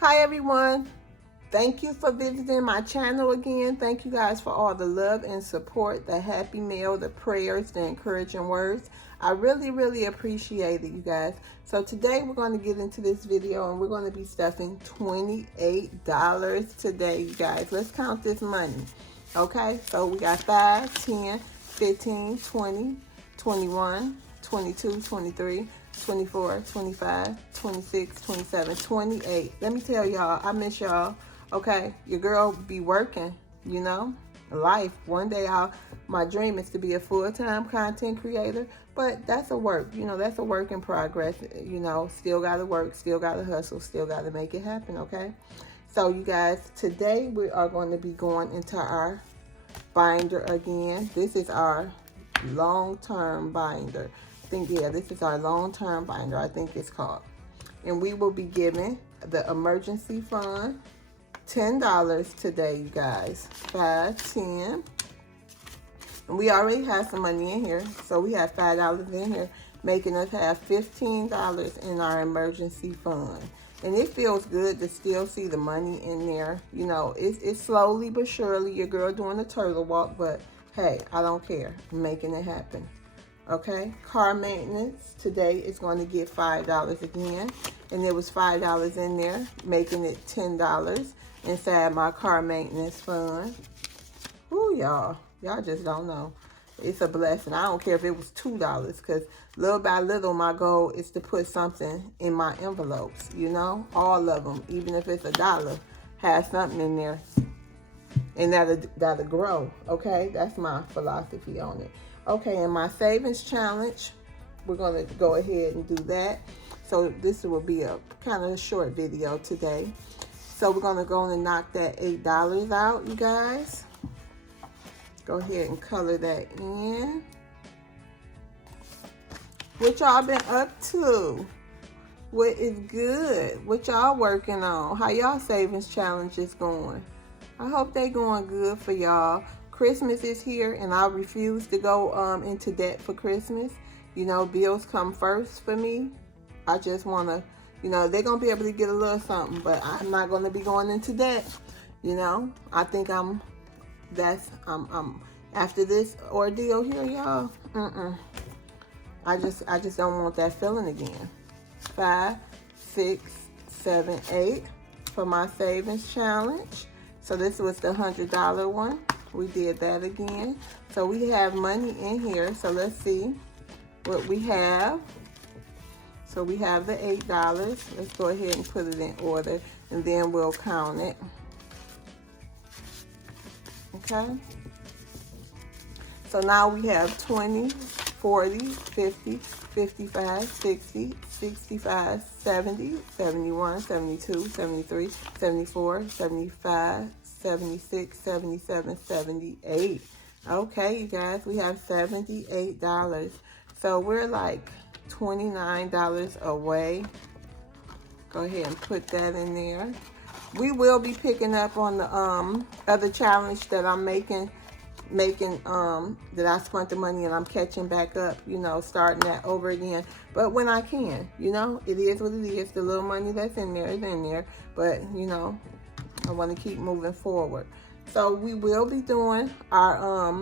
Hi everyone. Thank you for visiting my channel again. Thank you guys for all the love and support, the happy mail, the prayers, the encouraging words. I really appreciate it, you guys. So today we're going to get into this video and we're going to be stuffing $28 today, you guys. Let's count this money. Okay, so we got 5, 10, 15, 20, 21, 22, 23, 24, 25, 26, 27, 28. Let me tell y'all, I miss y'all. Okay, your girl be working, you know, life. One day my dream is to be a full-time content creator, but that's a work, you know, that's a work in progress, you know, still gotta work, still gotta hustle, still gotta make it happen, okay? So you guys, today we are going to be going into our binder again. This is our long-term binder. This is our long-term binder, I think it's called. And we will be giving the emergency fund $10 today, you guys. 5, 10. And we already have some money in here, so we have $5 in here, making us have $15 in our emergency fund. And it feels good to still see the money in there. You know, it's slowly but surely your girl doing a turtle walk, but hey, I don't care. I'm making it happen. Okay, car maintenance today is going to get $5 again, and there was $5 in there, making it $10 inside my car maintenance fund. Ooh, y'all just don't know. It's a blessing. I don't care if it was $2, because little by little my goal is to put something in my envelopes, you know, all of them, even if it's $1, have something in there, and that'll grow. Okay, that's my philosophy on it. Okay, in my savings challenge, we're going to go ahead and do that. So this will be a kind of a short video today. So we're going to go and knock that $8 out, you guys. Go ahead and color that in. What y'all been up to? What is good? What y'all working on? How y'all savings challenge is going? I hope they going good for y'all. Christmas is here, and I refuse to go into debt for Christmas. You know, bills come first for me. I just want to, you know, they're going to be able to get a little something, but I'm not going to be going into debt. You know, I think I'm after this ordeal here, y'all, I just don't want that feeling again. 5, 6, 7, 8 for my savings challenge. So this was the $100 one. We did that again. So we have money in here. So let's see what we have. So we have the $8. Let's go ahead and put it in order, and then we'll count it. Okay. So now we have 20, 40, 50, 55, 60, 65, 70, 71, 72, 73, 74, 75, 76, 77, 78. Okay, you guys, we have $78. So we're like $29 away. Go ahead and put that in there. We will be picking up on the other challenge that I'm making that I spent the money and I'm catching back up, you know, starting that over again. But when I can, you know, it is what it is. The little money that's in there is in there, but you know, I want to keep moving forward. So we will be doing our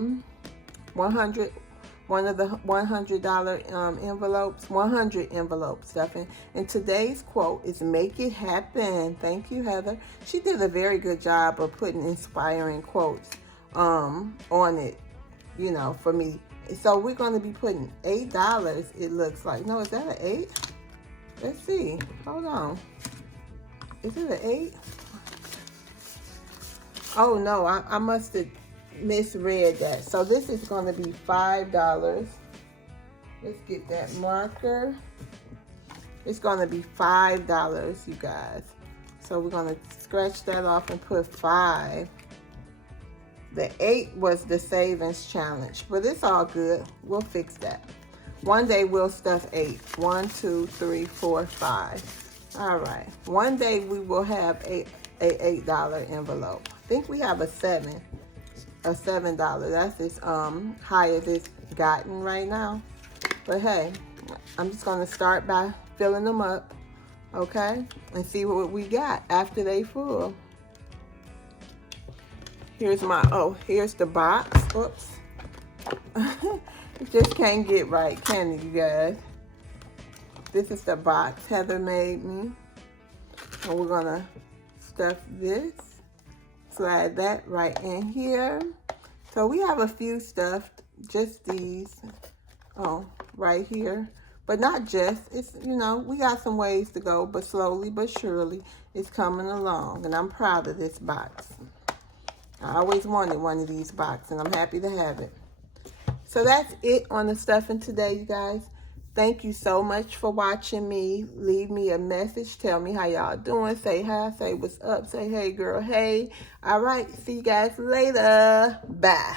one of the $100 envelopes, 100 envelope stuffing. And today's quote is "Make it happen." Thank you, Heather. She did a very good job of putting inspiring quotes on it, you know, for me. So we're going to be putting $8, it looks like. No, is that an 8? Let's see. Hold on. Is it an 8? Oh no, I must have misread that. So this is going to be $5. Let's get that marker. It's going to be $5, you guys. So we're going to scratch that off and put 5. The 8 was the savings challenge, but it's all good. We'll fix that. One day we'll stuff 8. 1, 2, 3, 4, 5. All right. One day we will have a $8 envelope. I think we have a $7. That's as high as it's gotten right now. But hey, I'm just gonna start by filling them up. okay? And see what we got after they full. Here's here's the box. Oops. It just can't get right, can it, you guys? This is the box Heather made me. And we're gonna stuff this, slide that right in here. So we have a few stuffed, just these, right here. But not just, it's, you know, we got some ways to go, but slowly but surely it's coming along. And I'm proud of this box. I always wanted one of these boxes, and I'm happy to have it. So that's it on the stuffing today, you guys. Thank you so much for watching me. Leave me a message. Tell me how y'all doing. Say hi. Say what's up. Say hey, girl. Hey. All right. See you guys later. Bye.